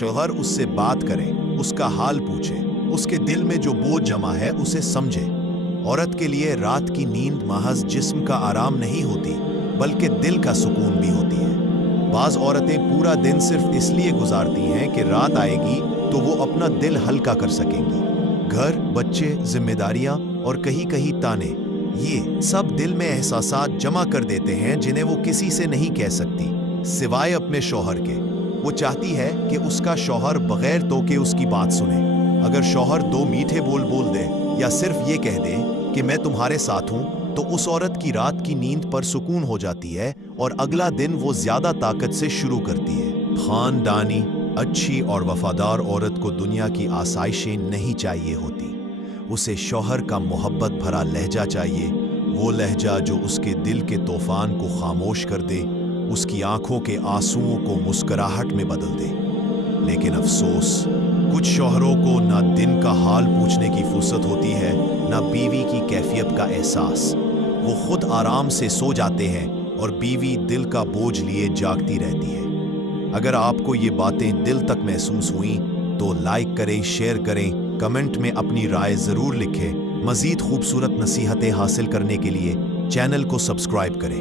शौहर उससे बात करे, उसका हाल पूछे, उसके दिल में जो बोझ जमा है उसे समझे। औरत के लिए रात की नींद महज जिस्म का आराम नहीं होती, बल्कि दिल का सुकून भी होती है। बाज औरतें पूरा दिन सिर्फ इसलिए गुजारती हैं कि रात आएगी तो वो अपना दिल हल्का कर सकेंगी। घर, बच्चे, जिम्मेदारियां और कहीं कहीं ताने, ये सब दिल में एहसासात जमा कर देते हैं जिन्हें वो किसी से नहीं कह सकती, सिवाय अपने शौहर के। वो चाहती है कि उसका शौहर बगैर टोके उसकी बात सुने। अगर शौहर दो मीठे बोल बोल दे या सिर्फ ये कह दे कि मैं तुम्हारे साथ हूं, तो उस औरत की रात की नींद पर सुकून हो जाती है और अगला दिन वो ज्यादा ताकत से शुरू करती है। खानदानी, अच्छी और वफादार औरत को दुनिया की आसाइशें नहीं चाहिए होती। उसे शौहर का मोहब्बत भरा लहजा चाहिए, वो लहजा जो उसके दिल के तूफान को खामोश कर दे, उसकी आंखों के आंसुओं को मुस्कुराहट में बदल दे। लेकिन अफसोस, कुछ शौहरों को ना दिन का हाल पूछने की फुर्सत होती है, ना बीवी की कैफियत का एहसास। वो खुद आराम से सो जाते हैं और बीवी दिल का बोझ लिए जागती रहती है। अगर आपको ये बातें दिल तक महसूस हुई तो लाइक करें, शेयर करें, कमेंट में अपनी राय ज़रूर लिखें। मज़ीद खूबसूरत नसीहतें हासिल करने के लिए चैनल को सब्सक्राइब करें।